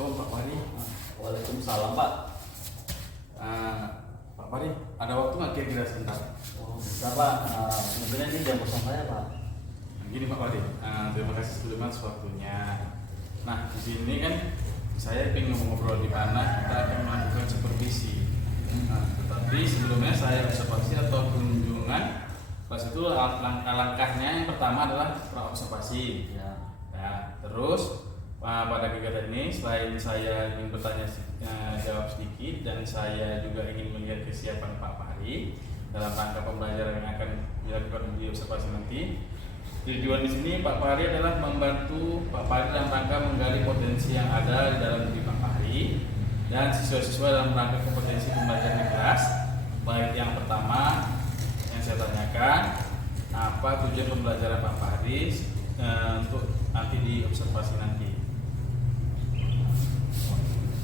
Assalamualaikum Pak Fahri. Waalaikumsalam Pak. Pak Fahri, ada waktu nggak kira-kira sebentar? Oh bisa Pak, mungkin ini jam kosong saya Pak. Gini Pak Fahri, terima kasih sebelumnya atas waktunya. Nah di sini kan saya ingin ngobrol di mana kita akan melakukan supervisi. Tetapi sebelumnya saya observasi atau kunjungan, pas itu langkah-langkahnya yang pertama adalah praobservasi. Ya. Nah, terus pada kegiatan ini selain saya ingin bertanya jawab sedikit dan saya juga ingin melihat kesiapan Pak Fahri dalam rangka pembelajaran yang akan dilakukan di observasi nanti. Tujuan di sini Pak Fahri adalah membantu Pak Fahri dalam rangka menggali potensi yang ada di dalam diri Pak Fahri dan siswa-siswa dalam rangka kompetensi pembelajaran di kelas. Baik yang pertama yang saya tanyakan, apa tujuan pembelajaran Pak Fahri untuk nanti di observasi nanti?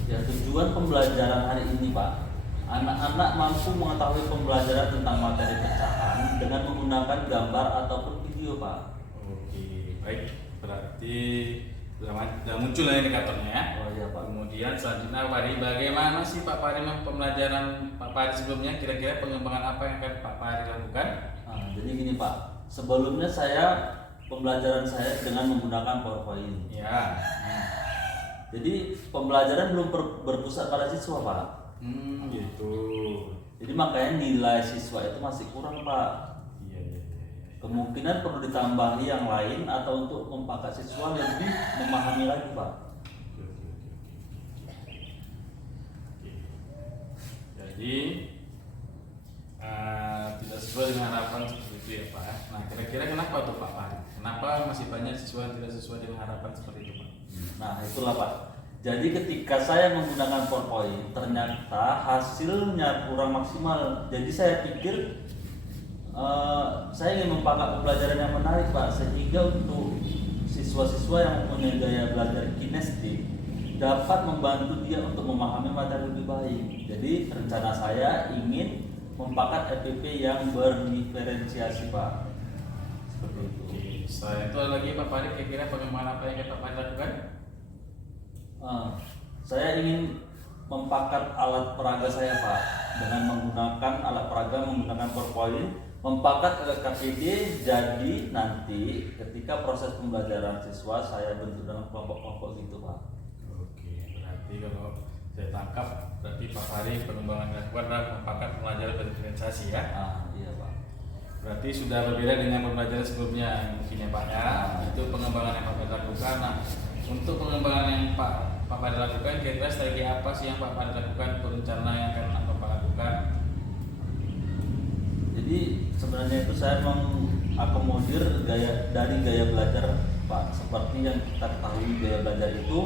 Ya, tujuan pembelajaran hari ini Pak, anak-anak mampu mengetahui pembelajaran tentang materi pecahan dengan menggunakan gambar ataupun video Pak. Oke, baik. Berarti sudah muncul ya indikatornya ya. Oh iya Pak. Kemudian selanjutnya Pak Fahri, bagaimana sih Pak Fahri pembelajaran Pak Fahri sebelumnya? Kira-kira pengembangan apa yang akan Pak Fahri lakukan? Jadi gini Pak, sebelumnya pembelajaran saya dengan menggunakan PowerPoint. Ya. Jadi pembelajaran belum berpusat pada siswa Pak. Gitu. Jadi makanya nilai siswa itu masih kurang Pak. Iya. Kemungkinan perlu ditambahi yang lain atau untuk memangkat siswa lebih memahami lagi Pak. Oke. Jadi tidak sesuai dengan harapan seperti itu ya Pak. Nah kira-kira kenapa tuh Pak Fahri? Kenapa masih banyak siswa yang tidak sesuai dengan harapan seperti itu Pak? Nah itulah Pak. Jadi ketika saya menggunakan PowerPoint ternyata hasilnya kurang maksimal. Jadi saya pikir saya ingin memangkat pembelajaran yang menarik Pak, sehingga untuk siswa-siswa yang mempunyai gaya belajar kinestik dapat membantu dia untuk memahami materi lebih baik. Jadi rencana saya ingin memangkat EPP yang berdiferensiasi Pak. Seperti itu. Oke, selain itu ada lagi Pak Fahri, kira-kira pengembangan apa yang Pak Fahri lakukan? Saya ingin mempakat alat peraga saya Pak dengan menggunakan alat peraga menggunakan PowerPoint, mempakat KPD. Jadi nanti ketika proses pembelajaran siswa saya bentuk dalam kelompok-kelompok gitu Pak. Oke, berarti kalau saya tangkap berarti Pak Fahri pengembangan dilakukan adalah mempakat pembelajaran berdiferensiasi ya? Iya Pak. Berarti sudah berbeda dengan pembelajaran sebelumnya mungkin ya Pak ya? Itu pengembangan yang Pak Fahri lakukan. Nah, untuk pengembangan yang Pak Fahri lakukan, kira-kira strategi apa sih yang Pak Fahri lakukan untuk rencana yang akan Pak lakukan? Jadi sebenarnya itu saya mengakomodir gaya belajar Pak. Seperti yang kita ketahui gaya belajar itu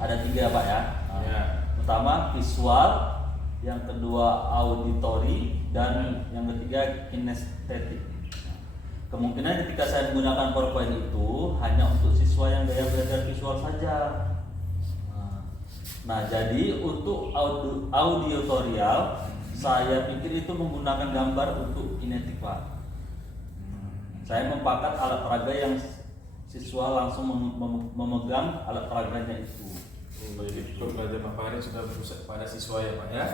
ada 3 Pak ya. Ya. Pertama visual, yang kedua auditory, dan yang ketiga kinestetik. Kemungkinan ketika saya menggunakan PowerPoint itu hanya untuk siswa yang gaya belajar visual saja. Nah, jadi untuk auditorial saya pikir itu menggunakan gambar untuk kinetik Pak. Saya mempakat alat peraga yang siswa langsung memegang alat peraganya itu. Jadi pembelajaran Pak Fahri sudah berpusat pada siswa ya Pak ya?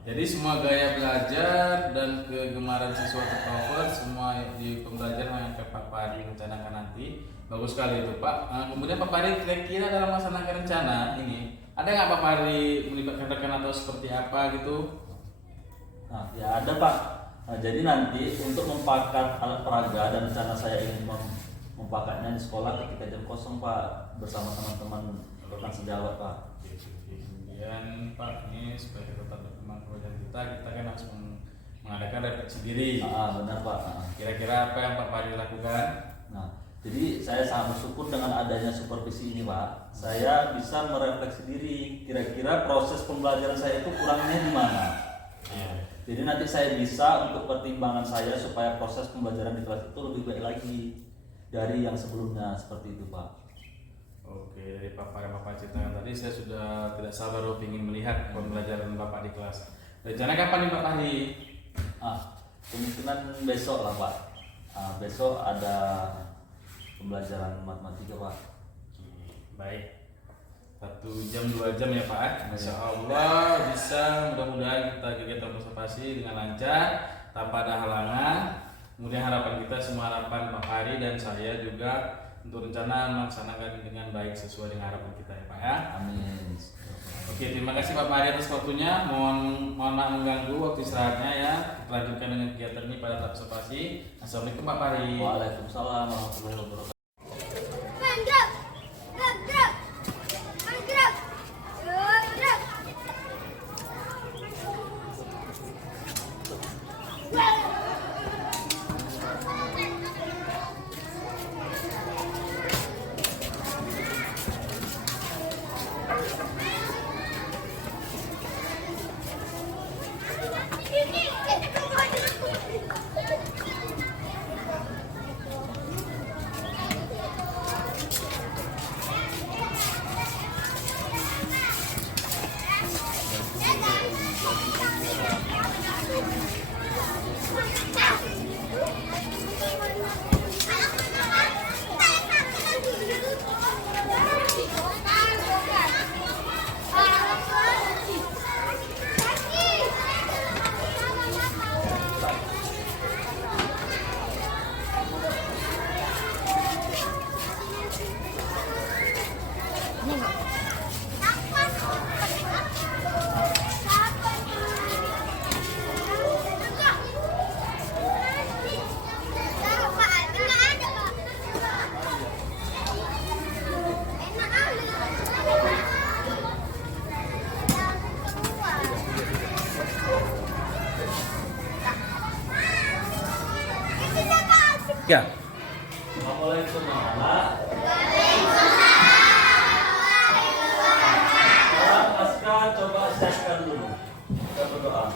Jadi semua gaya belajar dan kegemaran siswa tercover semua di pembelajaran yang akan Pak Fahri rencanakan nanti. Bagus sekali itu Pak. Kemudian Pak Fahri kira-kira dalam melaksanakan rencana ini ada nggak Pak Fahri melibatkan rekan atau seperti apa gitu? Nah, ya ada Pak. Jadi nanti untuk mempakat alat peraga dan rencana saya ingin mempakatnya di sekolah ketika jam kosong Pak bersama teman-teman rekan sejawat Pak. Kemudian Pak, ini supaya kita tetap berkembang pembelajaran kita kan harus mengadakan refleksi diri. Benar Pak. Kira-kira apa yang Pak Fahri lakukan? Nah, jadi saya sangat bersyukur dengan adanya supervisi ini Pak. Saya bisa merefleksi diri. Kira-kira proses pembelajaran saya itu kurangnya di mana? Jadi nanti saya bisa untuk pertimbangan saya supaya proses pembelajaran di kelas itu lebih baik lagi dari yang sebelumnya, seperti itu Pak. Oke, dari Bapak ceritakan tadi saya sudah tidak sabar ingin melihat pembelajaran Bapak di kelas. Rencana kapan nih Pak Fahri? Kemungkinan besok lah Pak. Besok ada pembelajaran matematika Pak. Baik. 1 jam 2 jam ya Pak. Insya Allah bisa, mudah-mudahan kita kegiatan observasi dengan lancar tanpa ada halangan. Kemudian harapan kita, semua harapan Pak Fahri dan saya juga untuk rencana melaksanakan dengan baik sesuai dengan harapan kita ya Pak ya. Amin. Oke, terima kasih Pak Fahri atas waktunya. Mohon maaf mengganggu waktu istirahatnya ya. Kita lanjutkan dengan kegiatan ini pada tahap observasi. Assalamualaikum Pak Fahri. Waalaikumsalam warahmatullahi wabarakatuh. Ya. Assalamualaikum anak. Aska coba siapkan dulu. Kita berdoa.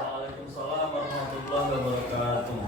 Waalaikumsalam warahmatullahi wabarakatuh.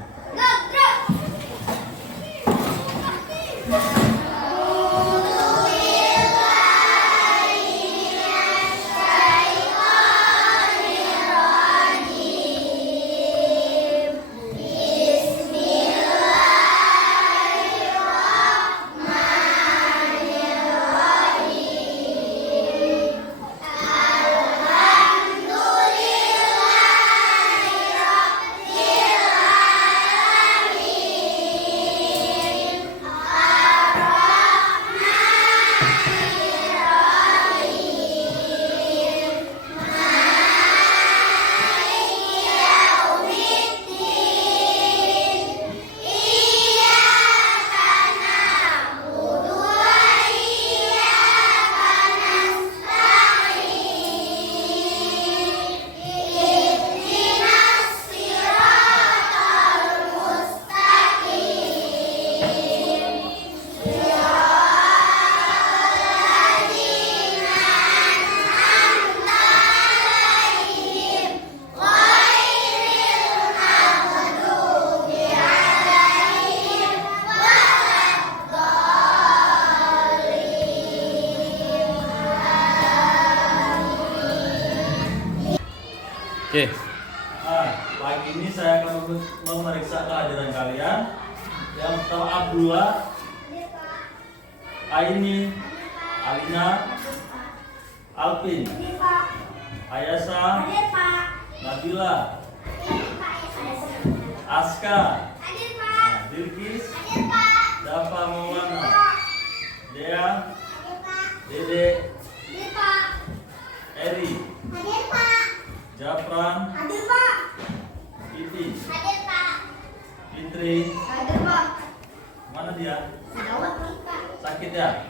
Oke. Nah, pagi ini saya akan memeriksa kehadiran kalian. Yang pertama Abdullah, Aini, Alina, Alvin, Ayasa, Nabila, Aska, Dilkis, Dafa Maulana, Dea, Dede, Eri, Jafran, Iti, Fitri, mana dia? Sakit ya?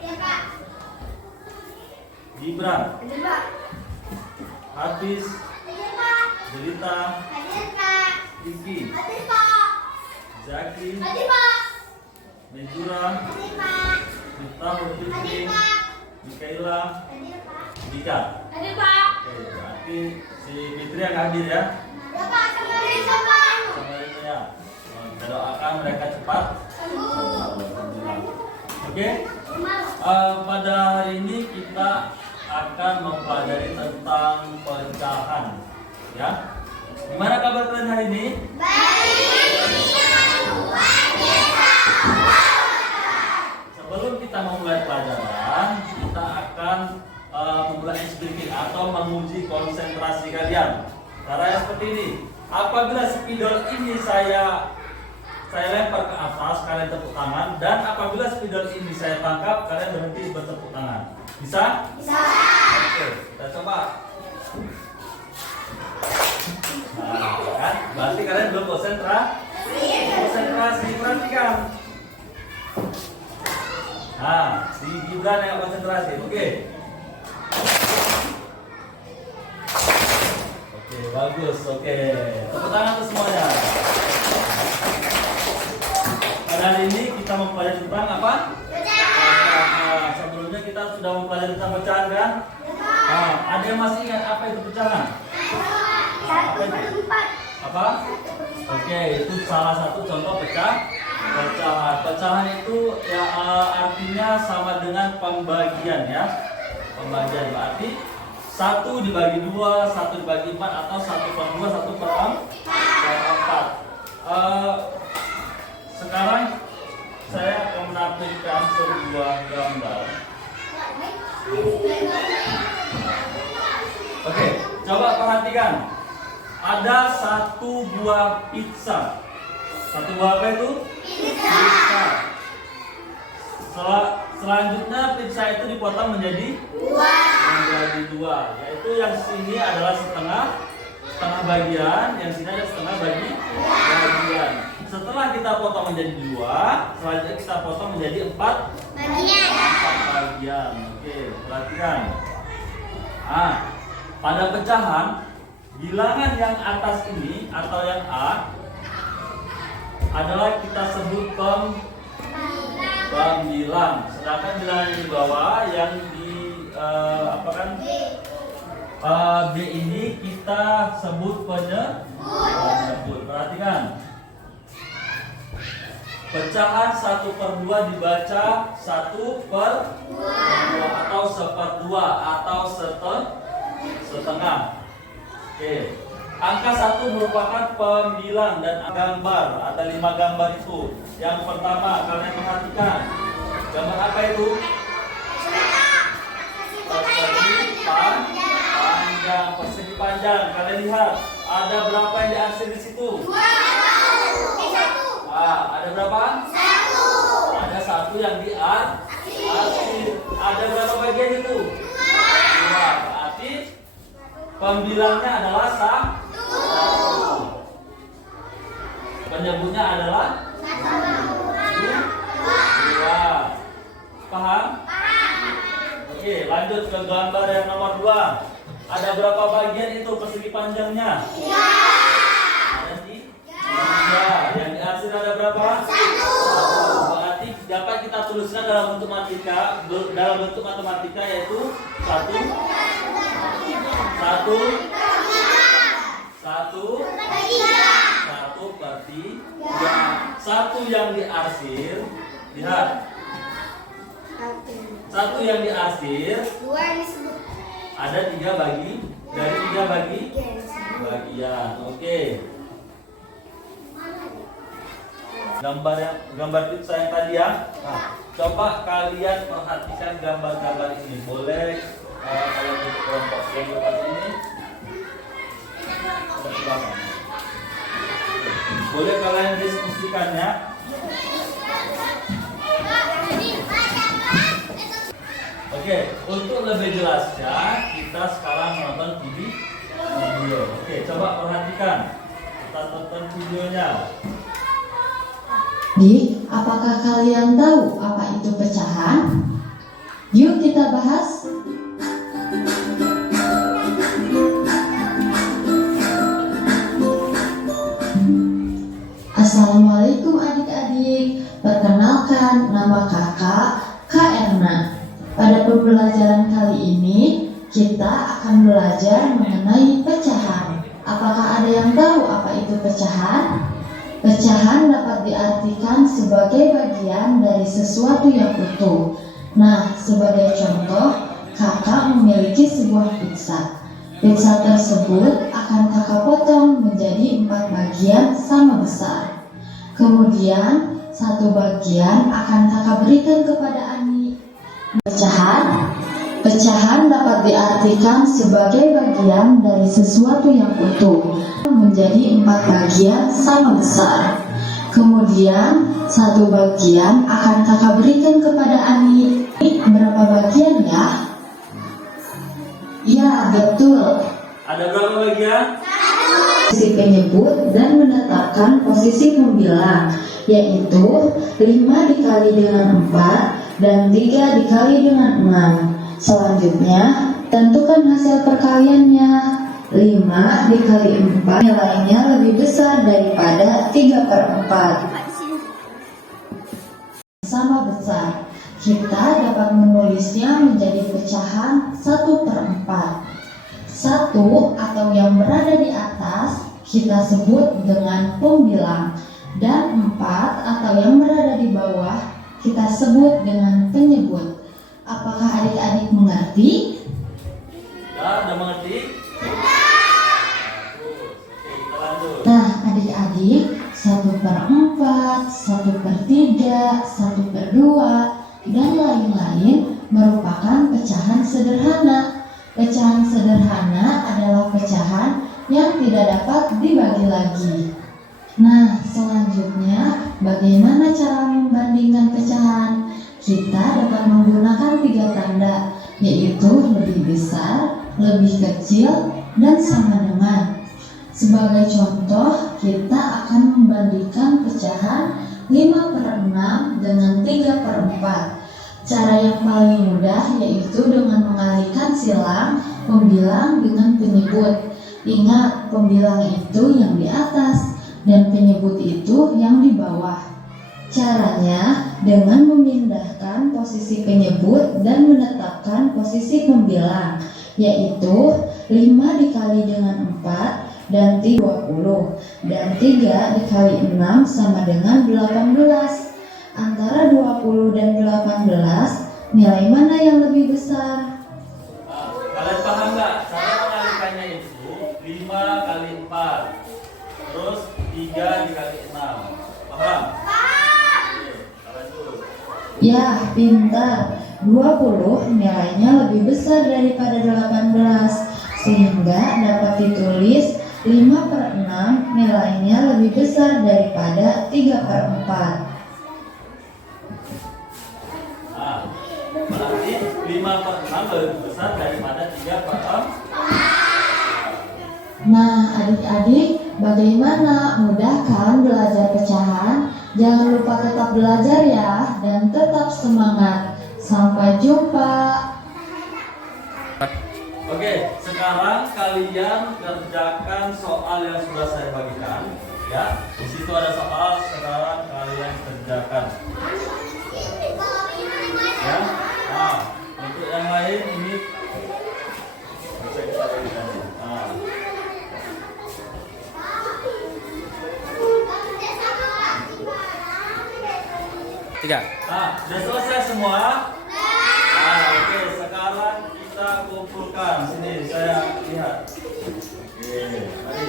Gibran, Hafiz, Jelita, Kiki, Zaki, Mejura, Miftahul Fitri, Mikaela, Dika. Oke, berarti si Fitri yang hadir ya? Sama Rina ya. Kita doakan mereka cepat Oke. Pada hari ini kita akan mempelajari tentang pecahan, ya. Gimana kabar kalian hari ini? Sebelum kita memulai pelajaran, kita akan memulai speaking atau menguji konsentrasi kalian. Caranya seperti ini. Apabila spidol ini saya lempar ke atas, kalian tepuk tangan, dan apabila spidol ini saya tangkap, kalian berhenti bertepuk tangan. Bisa? Bisa. Oke, kita coba. Nah, kan? Berarti kalian belum konsentrasi, perhatikan. Nah, si Gibran yang konsentrasi, oke. Oke, bagus, oke. Tepuk tangan untuk semuanya. Pada hari ini kita mempelajari tentang apa? Pecahan. Sebelumnya kita sudah mempelajari tentang pecahan kan? Nah, ada yang masih ingat apa itu pecahan? Apa? Oke, itu salah satu contoh pecahan. Pecahan itu ya artinya sama dengan pembagian ya. Pembagian berarti 1 dibagi 2, 1 dibagi 4, atau 1/2, 1/4. Sekarang saya akan menampilkan sebuah gambar. Oke, coba perhatikan. Ada 1 buah pizza. 1 buah apa itu? Pizza. Selanjutnya pizza itu dipotong menjadi 2, yaitu yang sini adalah setengah bagian, yang sini ada setengah bagian. Setelah kita potong menjadi 2, selanjutnya kita potong menjadi 4 bagian. Oke, perhatikan. Pada pecahan, bilangan yang atas ini atau yang A adalah kita sebut pembilang. Sedangkan bilangan yang di bawah yang di B ini kita sebut penyebut. Perhatikan. Pecahan 1/2 dibaca 1/2 atau 1/4 atau setengah. Oke. Angka 1 merupakan pembilang dan gambar. Ada 5 gambar itu. Yang pertama, kalian perhatikan. Gambar apa itu? Persegi panjang. Kalian lihat, ada berapa yang diarsir di situ? 2. Ada berapa? 1. Ada 1 yang diarsir. Ada berapa bagian itu? 2. Berarti pembilangnya adalah 1. Penyebutnya adalah 2. Paham? Oke, lanjut ke gambar yang nomor 2. Ada berapa bagian itu persegi panjangnya? 3. Ada 3. Yang diarsir ada berapa? 1. Berarti dapat kita tuliskan dalam bentuk matematika yaitu 1 per 3. 1 yang diarsir, lihat. 1 yang diarsir, 2 yang disebut. ada 3 bagian. Oke. Gambar pizza yang tadi ya. Coba kalian perhatikan gambar-gambar ini. Boleh kalau di kelompok ini. Boleh kalian diskusikan ya. Oke, untuk lebih jelasnya kita sekarang menonton video. Oke, coba perhatikan. Kita tonton videonya. Dik, apakah kalian tahu apa itu pecahan? Yuk kita bahas. Assalamualaikum adik-adik. Perkenalkan, nama kakak Kak Erna. Pada pembelajaran kali ini kita akan belajar mengenai pecahan. Apakah ada yang tahu apa itu pecahan? Pecahan dapat diartikan sebagai bagian bagian dari sesuatu yang utuh. Nah, sebagai contoh, kakak memiliki sebuah pizza. Pizza tersebut akan kakak potong menjadi 4 bagian sama besar. Kemudian, satu bagian akan kakak berikan kepada Ani. Pecahan dapat diartikan sebagai bagian dari sesuatu yang utuh menjadi 4 bagian sama besar. Kemudian, satu bagian akan kakak berikan kepada Ani. Berapa bagian ya? Ya, betul. Ada berapa bagian? Posisi penyebut dan menetapkan posisi pembilang, yaitu 5 dikali dengan 4 dan 3 dikali dengan 6. Selanjutnya, tentukan hasil perkaliannya. 5 dikali 4 nilainya lebih besar daripada 3/4. Sama besar. Kita dapat menulisnya menjadi pecahan 1/4. 1 atau yang berada di atas kita sebut dengan pembilang, dan 4 atau yang berada di bawah kita sebut dengan penyebut. Apakah adik-adik mengerti? Ya, udah mengerti? Oke, lanjut. Nah, adik-adik, 1/4, 1/3, 1/2, dan lain-lain merupakan pecahan sederhana. Pecahan sederhana adalah pecahan yang tidak dapat dibagi lagi. Nah, selanjutnya bagaimana cara membandingkan pecahan? Kita dapat menggunakan 3 tanda, yaitu lebih besar, lebih kecil, dan sama dengan. Sebagai contoh, kita akan membandingkan pecahan 5/6 dengan 3/4. Cara yang paling mudah yaitu dengan mengalihkan silang pembilang dengan penyebut. Ingat, pembilang itu yang di atas dan penyebut itu yang di bawah. Caranya dengan memindahkan posisi penyebut dan menetapkan posisi pembilang, yaitu 5 dikali dengan 4 dan 20, dan 3 dikali 6 sama dengan 18. Antara 20 dan 18, nilai mana yang lebih besar? Kalian paham nggak? Cara mengalikannya itu 5 kali 4, terus 3 dikali 6. Paham? Ya, pintar. 20 nilainya lebih besar daripada 18, sehingga dapat ditulis 5/6 nilainya lebih besar daripada 3/4. Nah, berarti 5/6 lebih besar daripada 3/4. Nah, adik-adik, bagaimana? Mudah kan belajar pecahan? Jangan lupa tetap belajar ya, dan tetap semangat. Sampai jumpa. Oke, sekarang kalian kerjakan soal yang sudah saya bagikan. Ya, di situ ada soal. Sekarang kalian kerjakan. Ya, nah, untuk yang lain ini bisa kita bagikan. Nah. Tiga. Nah, sudah selesai semua? Nah, oke, sekarang kita kumpulkan. Sini saya lihat. Oke, mari.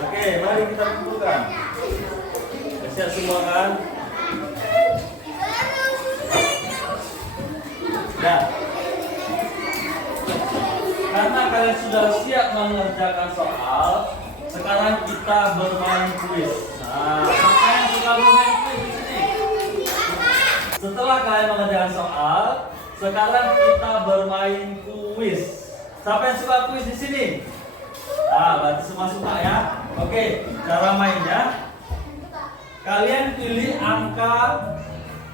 Oke, mari kita kumpulkan. Siap semua kan? Ya. Karena kalian sudah siap mengerjakan soal, sekarang kita bermain kuis. Nah, siapa yang suka bermain kuis di sini? Setelah kalian mengerjakan soal, sekarang kita bermain kuis. Siapa yang suka kuis di sini? Ah, berarti semua suka ya. Oke, cara mainnya, kalian pilih angka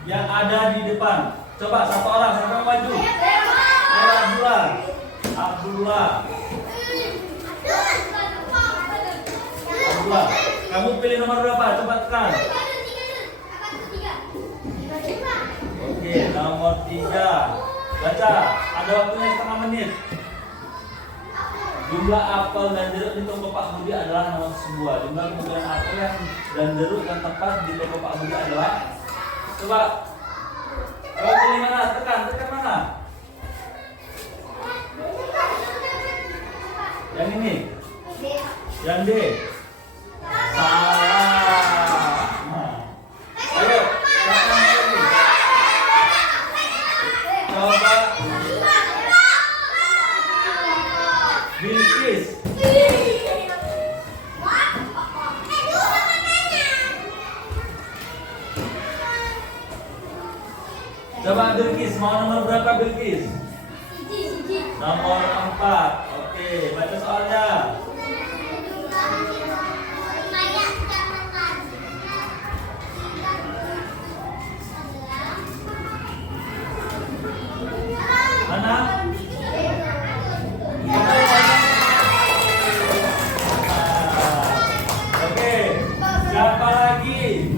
yang ada di depan. Coba satu orang, siapa yang maju? Ayo Abdullah. Kamu pilih nomor berapa? Coba tekan. Oke, nomor nomor 3. Baca, ada waktunya setengah menit. Jumlah apel dan jeruk di toko Pak Budi adalah nomor sebuah. Jumlah kebutuhan apel dan jeruk yang tepat di toko Pak Budi adalah. Coba. Kalau pilih mana? Tekan mana? Yang ini. Yang D. Salah. Nah. Ayo, siapa yang pilih? Coba. Bilkis. Coba Bilkis, mau nomor berapa Bilkis? Nomor 4. Oke, baca soalnya. Mana? Oke, siapa lagi?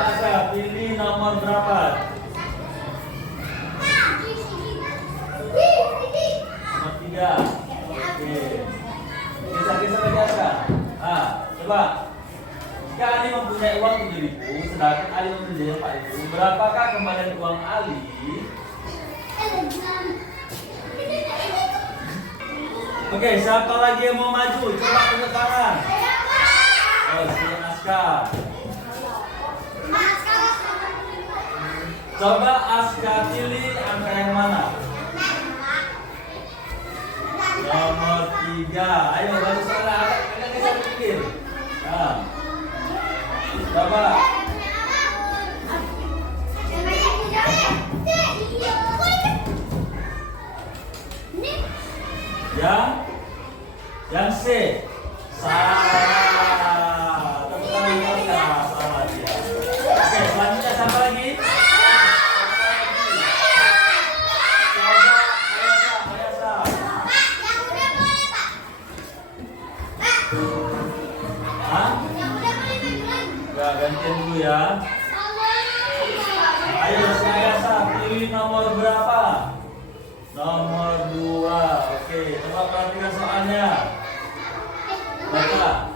Aska, pilih nomor berapa? Nomor 3. Oke. Kisah-kisah lagi Aska. Coba. Jika Ali mempunyai uang 7.000, sedangkan Ali mempunyai 4.000, berapakah kembalian uang Ali? Oke, siapa lagi yang mau maju? Coba tunjuk tangan. Oh, si Aska. Coba Aska pilih angka yang mana? Nomor 3. Ayo, baru salah. Agak bisa pikir. Nah. Coba. Yang C. Salah. Salah dia. Oke, selanjutnya siapa lagi? Ayasa. Hah? Gak, gantian dulu ya. Ayo si Ayasa, pilih nomor berapa? Nomor 2. Oke, coba perhatikan soalnya. Baca.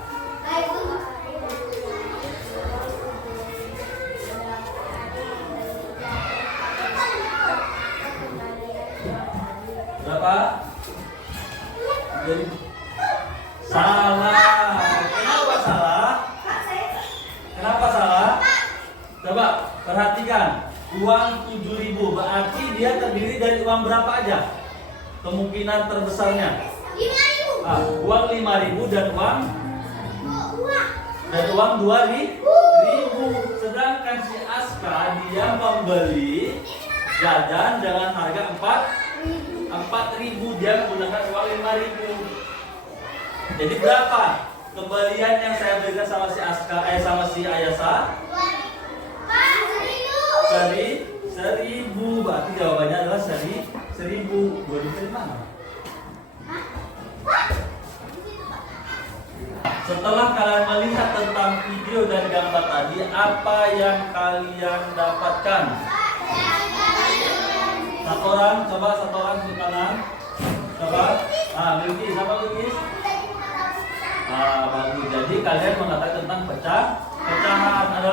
Berapa? Jadi salah. Kenapa salah? Kenapa salah? Coba perhatikan. Uang 7.000 berarti dia terdiri dari uang berapa aja? Kemungkinan terbesarnya. 5.000. Uang 5.000 dan uang 2.000. Sedangkan si Aska dia membeli jajan dengan harga 4.000. Dia menggunakan uang 5.000. Jadi berapa kembalian yang saya berikan sama si Aska sama si Ayasa? 1.000. Berarti jawabannya adalah 1.000. 2.000 dari mana? Setelah kalian melihat tentang video dan gambar tadi, apa yang kalian dapatkan? Satu orang di kanan. Coba. Bilkis, apa Bilkis? Bagus. Jadi kalian mengatakan tentang pecahan. Ada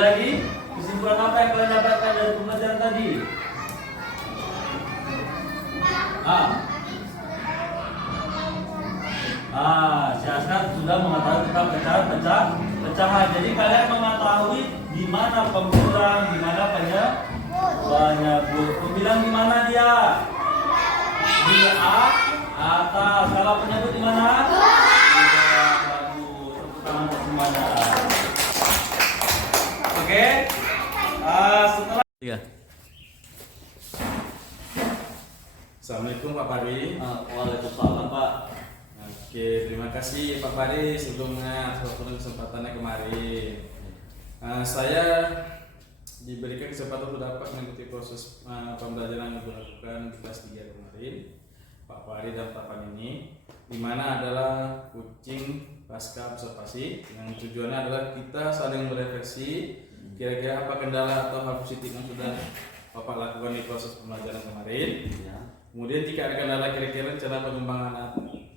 lagi? Kesimpulan apa yang kalian dapatkan dari pembelajaran tadi? Si Askar sudah mengetahui tentang pecahan. Jadi kalian mengetahui di mana pengkurang, di mana penyebut. Pembilang di mana dia? Di atas. Kalau penyebut di mana? Bagus. Tepuk tangan untuk semuanya. Oke. Setelah Assalamualaikum Pak Pari. Waalaikumsalam Pak. Oke, terima kasih Pak Pari sebelumnya atas kesempatannya kemarin. Saya diberikan kesempatan untuk dapat mengikuti proses pembelajaran yang dilakukan di kelas 3 kemarin, Pak Pari dan Pak Pan ini. di mana adalah coaching pasca observasi yang tujuannya adalah kita saling merefleksi kira-kira apa kendala atau hal positif yang sudah Bapak lakukan di proses pembelajaran kemarin. Ya. Kemudian jika ada kendala kira-kira rencana pengembangan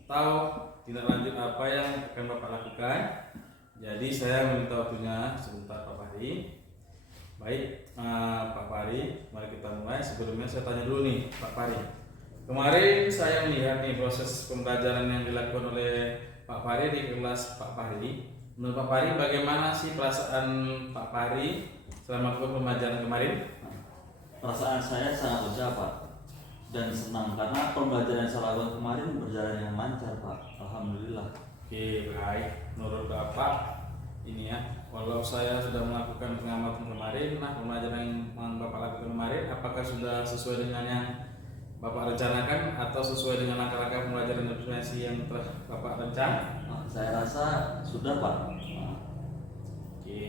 atau tindak lanjut apa yang akan Bapak lakukan. Jadi saya meminta waktunya sebentar Pak Fahri. Baik Pak Fahri, mari kita mulai. Sebelumnya saya tanya dulu nih Pak Fahri. Kemarin saya melihat nih proses pembelajaran yang dilakukan oleh Pak Fahri di kelas Pak Fahri. Menurut Pak Fahri bagaimana sih perasaan Pak Fahri selama pembelajaran kemarin? Perasaan saya sangat lega Pak dan senang karena pembelajaran yang saya lakukan kemarin berjalan yang lancar Pak. Alhamdulillah. Oke, baik. Menurut Bapak ini ya, walau saya sudah melakukan pengamatan kemarin, nah pembelajaran yang Bapak lakukan kemarin apakah sudah sesuai dengan yang Bapak rencanakan atau sesuai dengan langkah-langkah pembelajaran dan presentasi yang telah Bapak rencanakan? Saya rasa sudah Pak. Oke,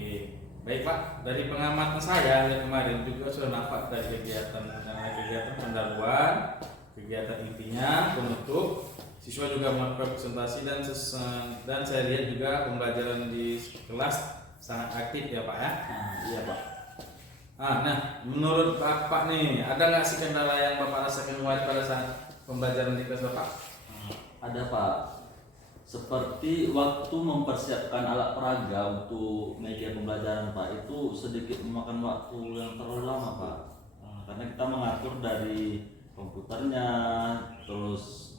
baik Pak. Dari pengamatan saya yang kemarin juga sudah nampak dari kegiatan pendahuluan, kegiatan intinya, penutup, siswa juga melakukan presentasi dan saya lihat juga pembelajaran di kelas sangat aktif ya Pak ya. Iya Pak. Nah, menurut Bapak nih, ada nggak sih kendala yang Bapak rasakan kemarin pada saat pembelajaran di kelas Bapak? Ada Pak. Seperti waktu mempersiapkan alat peraga untuk media pembelajaran Pak, itu sedikit memakan waktu yang terlalu lama Pak. Karena kita mengatur dari komputernya, terus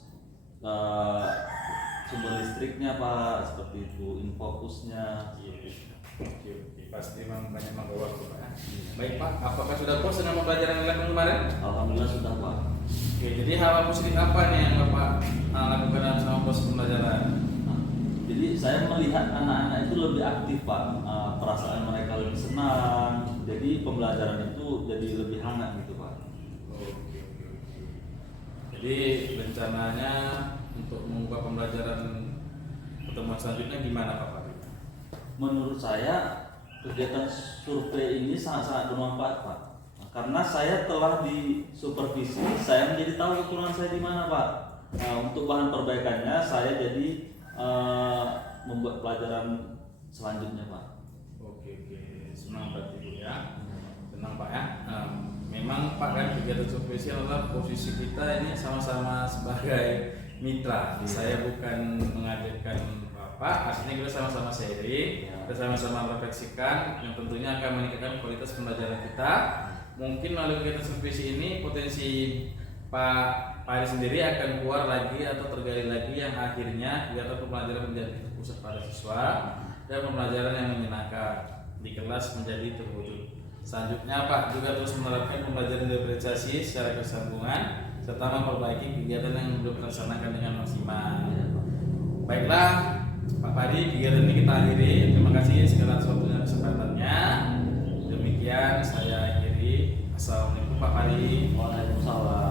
sumber listriknya Pak, seperti itu, infokusnya. Oke, pasti memang banyak mengganggu waktu Pak. Baik Pak, apakah sudah puas dengan pembelajaran yang dilakukan kemarin? Alhamdulillah sudah Pak. Oke, jadi hal positif apa nih yang Bapak lakukan dalam selama proses pembelajaran? Jadi saya melihat anak-anak itu lebih aktif Pak, perasaan mereka lebih senang, jadi pembelajaran itu jadi lebih hangat gitu Pak. Oke. Jadi rencananya untuk membuka pembelajaran pertemuan selanjutnya gimana Pak Fahri? Menurut saya kegiatan survei ini sangat-sangat bermanfaat Pak, karena saya telah disupervisi, saya menjadi tahu kekurangan saya di mana Pak. Untuk bahan perbaikannya saya jadi membuat pelajaran selanjutnya Pak. Oke, senang berarti Bu ya. Senang Pak ya. Memang Pak kan kegiatan supervisi adalah posisi kita ini sama-sama sebagai mitra. Saya bukan mengajarkan Bapak, artinya kita sama-sama sharing, kita sama-sama merefleksikan yang tentunya akan meningkatkan kualitas pembelajaran kita. Mungkin melalui kegiatan supervisi ini potensi Pak Fahri sendiri akan keluar lagi atau tergali lagi yang akhirnya kegiatan pembelajaran menjadi terpusat pada siswa dan pembelajaran yang menyenangkan di kelas menjadi terwujud. Selanjutnya Pak juga terus menerapkan pembelajaran diferensiasi secara kesinambungan serta memperbaiki kegiatan yang belum terlaksanakan dengan maksimal. Baiklah Pak Fahri, kegiatan ini kita akhiri. Terima kasih segala sesuatunya kesempatannya. Demikian saya akhiri. Assalamualaikum Pak Fahri. Waalaikumsalam.